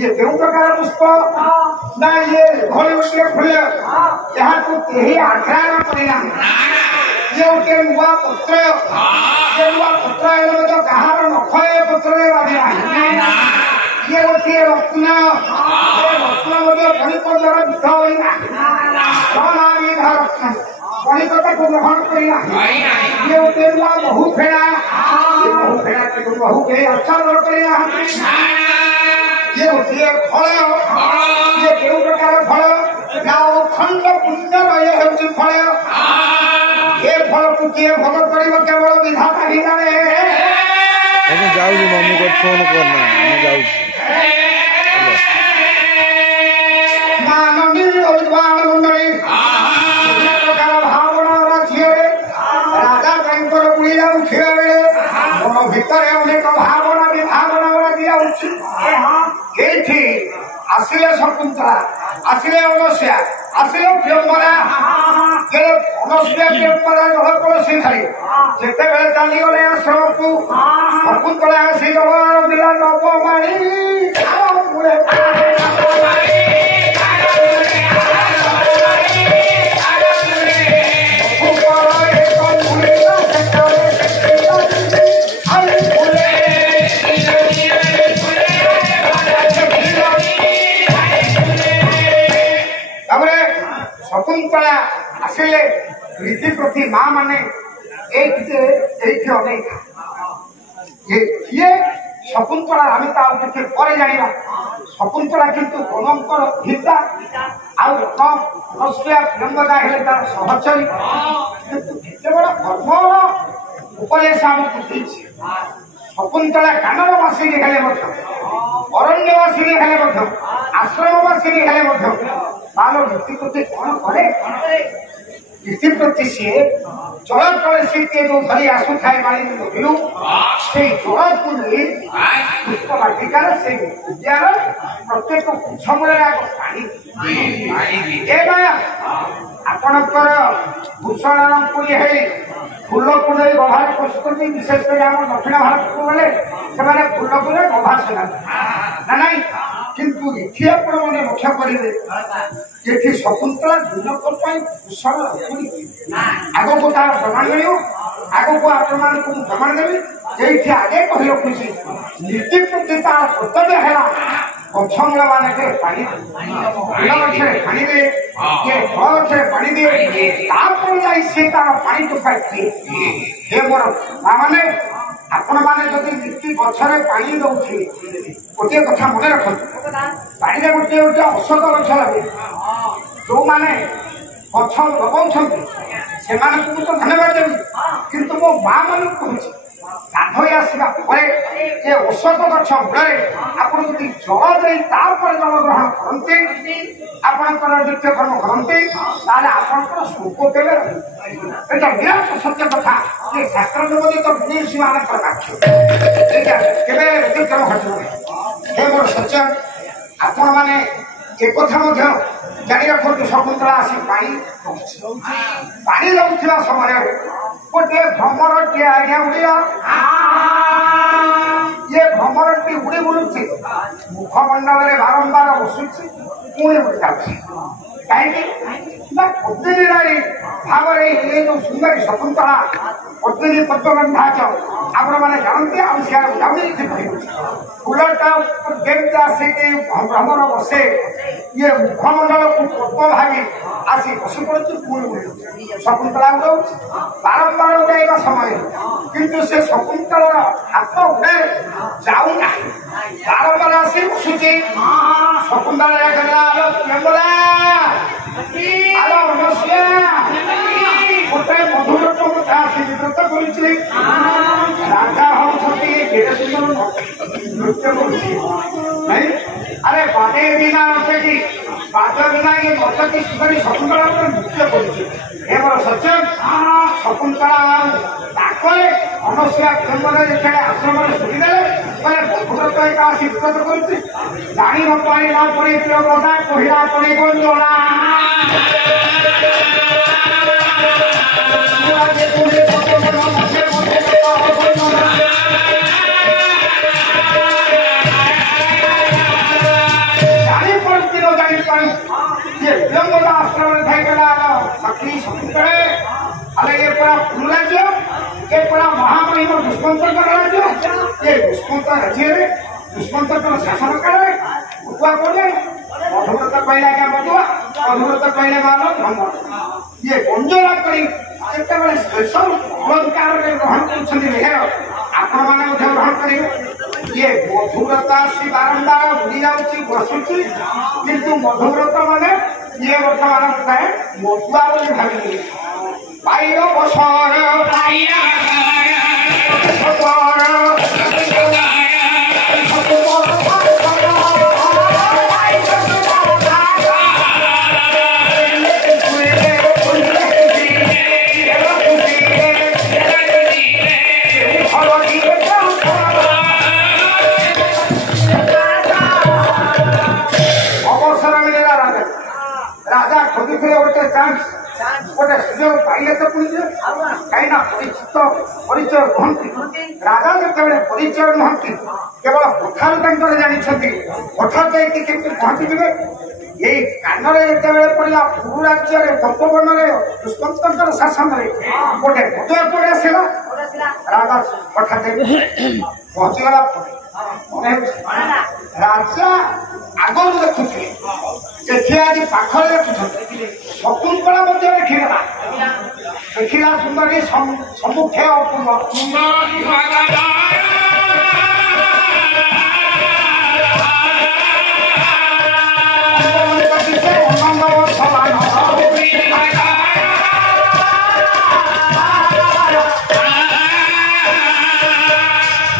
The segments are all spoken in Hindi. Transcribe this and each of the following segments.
ये केउ प्रकार पुष्प ना ये घोड़े उठे फुले यहाँ तो यही आख्यान पड़ेगा ये उठे नुआ पत्र ये नुआ पत्र है तो कहाँ नखए पत्र वादिया ये उठे रत्न ये रत्न मुझे बड़ी पत्र दिखा हुई ना कौन आ गई था रत्न बड़ी पत्र को ग्रहण करेगा ये उठे नुआ बहु फेरा के बहु के अच्छा लोग करेगा ये होती फल ये केउ प्रकार फल ना अखंड पुण्य ये होती फल ये फल को किए भोग करिव केवल विधाता ही जाने मैं जाऊँ मम्मी को फोन करना मैं जाऊँ मानवी उद्वान मुंडली प्रकार भावना राज्य राजा बैंकर बुड़ी जाऊ खेले मन भीतर अनेक भावना विभावना दिया उचित एठी आसिले शकुंतला आसिले अनस्या आसिले प्रियंवरा के अनस्या प्रियंवरा जलकल से खाली जेते बेले चाली गले आश्रम को शकुंतला आसी जवान दिला नवमाणी मुरे शकुंतला आसिले रीति प्रति माँ माने एक अनेक ये शकुंतला आम टे पर जाना शकुंतला किंतु गणंकर गीता आंगदा है तार सहचरी किंतु केते बड़ कर्म उपदेश आमको देछि शकुंतला काननवासी हेले अरण्यवासी हेले आश्रमवासी हेले तार नीति प्रति कौन करे नीति प्रति सी जल तले सी जो धरी आसु थाए माली नदीरू से जल को नहीं पुष्प वाटिकार से विद्यार प्रत्येक पुछमूल पानी आपणकर भूषण को फूल को नहीं गभा प्रस्तुत विशेषकर आम दक्षिण भारत को गले से फूल को गभा सेना ना ना किंतु इति आपण मैंने लक्ष्य करेंगे ये शकुंतला दिनक भूषण रखुनी आग को तार प्रमाण मिल आग को आपण को प्रमाण देवी ये आगे कही रखुची नीति प्रति तार कर्तव्य है गछमूल मानक पानी फूल गछे पानी दे ये फल गछे पानी दे तापर जाई से तार पानी टोकाई हे मोर माने आपण माने जदि नीति गछरे पानी दउछि गोटे कथा मन रखु पानी गोटे गोटे औषध गछ लगे जो माने गछ लगाउछन्ति से मानकु तो धन्यवाद देबी किंतु मो मां मन कहूछि गाधोई आसवा परे ये औषध गछ मूल आपड़ जब जल दे तापर जल ग्रहण करते आपणकर नित्य कर्म करते आपणकर सुख केवे एटा विराट सत्य कथा ये शास्त्र तो मुनीषी मानकर वाक्य केवे व्यतिक्रम घटना हे मोर सच्चा आपण माने एक कथा जानी रखु शकुंतला आसी पानी लौटा समय गोटे भ्रमर टे आज्ञा उड़िया ये भ्रमर टी उड़ी बुलू मुखमंडल बारंबार बसुची पुणी उड़ी जाऊँगी कहीं पद्मिनी रानी भाव ये जो सुंदर शकुंतला पद्मिनी पद्मगंधा आपण मैंने जानते फूलटा केमती आसिक भ्रमण बसे ये मुखमंडल को पद्म भागी आसी बसी पड़ी पुणी उड़ी शकुंतला उड़ाऊ बारंबार उड़ाइवा समय किंतु से शकुंतलार हाथ उड़े जाऊना बारंबार आसी बसुची शकुंतला गोटे मधुर कथा आसी व्रत कर राजा हम नृत्य नहीं अरे बाजे बिना नर्तकी बाज बिना ये नर्तकी सुंदरी शकुंतला नृत्य कर सचन शकुंतला अनस्या प्रेम आश्रम शुणिदे मधुर एक आसी व्रत कर जानी न पाई ना पड़े प्रिय बदा कहला पड़े गंजना सखी समुद्रे अरे ये पूरा फूल राज्य ये पूरा महामहिम दुष्मंत राज्य ये दुष्मंत राज्य दुष्मंत शासन करे उपवा करे मधुव्रत कहला क्या मधुआ मधुव्रत कहले मान धर्म ये गंजरा करी केतबेले स्पेशल अलंकार रे ग्रहण करछन्ती हे आपण माने मध्य ग्रहण करिवे ये मधुव्रता से बारंबार भूली जाउची बसुची किंतु मधुव्रत माने ये वर्तमान बताए मधुआ बोली भाबी पाइलो बसर पाइलो बसर राजा खोजुले गोटे चान्स गोटे सुযোগ पाइले तो पुलिस कहीं परिचित परिचय नुहति राजा जो परिचय नुहति केवल कथार जानते हठात जाकि पहुंची थे ये कानरे जो पड़ा पुरु राज्य तपोवन दुष्मंत शासन गोटे मधुआ पड़े आसला राजा हठात पहुंचीगला राजा आगु देखुले देखिए आज पाखर देखुं शकुंतला देखीगला देखला सुंदरी सम्मुखे अपूर्व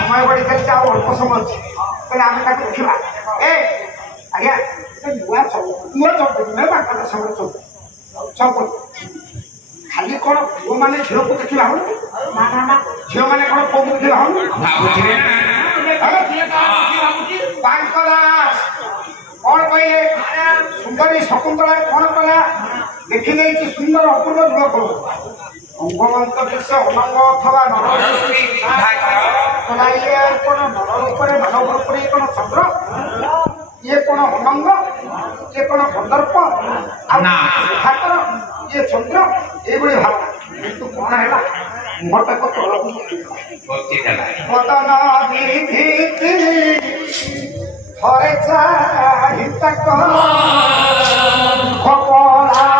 समय बढ़ी चलती अल्प समय अच्छे आम देखा ए आज्ञा नुआ नुआ चौपटी चौपटी खाली कौन पुओ मैंने झील को देखा हूँ झील मैंने कौन पुओ को देखा हूँ कौन कहले सुंदरी शकुंतला कौन कला देखी नहीं सुंदर अपूर्व युवक अंगवंत दृश्य अनंग अथवा नर नर मानव रूप कौन चंद्र ये कौन अनंग ये कौन कंदर्प ठाकर ये चंद्र ये भावना किंतु कौन है मुहटा को बदन थरे चाहिता खपरा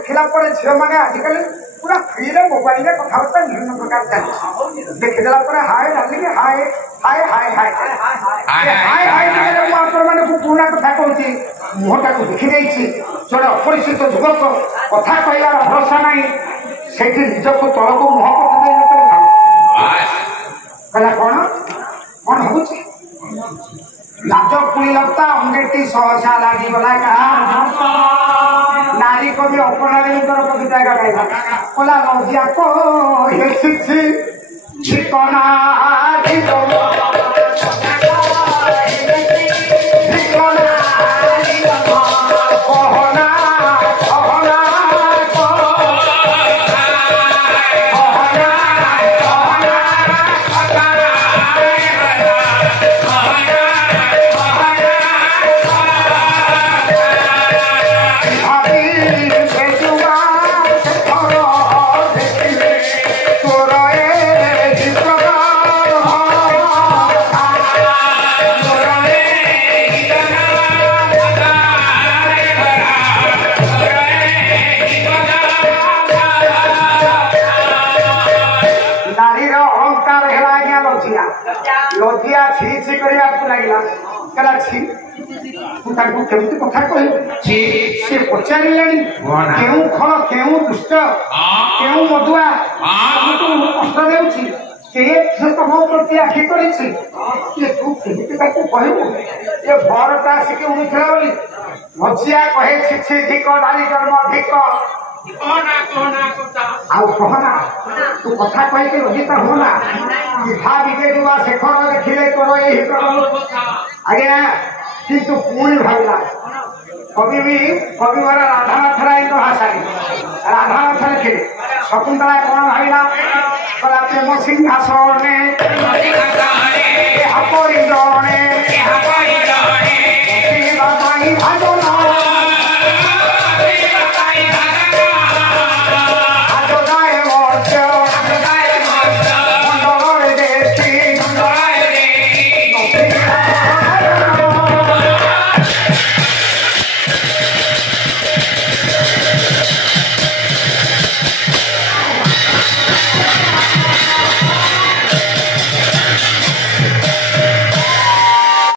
देखला झील मैंने आजिकल पूरा फ्री मोबाइल कथबार्ता विभिन्न प्रकार चलती देखीदेला हाय डार्लिंग हाय हाय हाय हाय हाय हाय मैंने पुराणा कथा कहूँ मुहटा को देखी जड़े अपरिचित युवक कथा कहलार भरोसा ना से निजक तल को मुह कहला कौन कौन हूँ लाज पुलता अंगेटी सहसा लागीगला क्या नारी को भी अपना कविता गाइला बोला लजिया को ठिकाना लजिया छि छि करने लगे कहला छि केमती कथा कह सी पचारे क्यों खल क्यों दुष्ट क्यों मधुआ कष्ट दे तुम प्रति आखि कर तू केमती कहू ये भरटा आसिक उठला बोली मझिया कहे छिछि धिक नारी जन्म धिक कहना तू कथा कह रजिता होना चिठा बिके जुआ शेखर देखिले तोर यही कर आज्ञा किंतु पुणी भाविला कवि भी कविवर राधानाथ राय भाषा राधानाथ लिखिले शकुंतला कौन भाविला प्रेम सिंहासने अपरिंद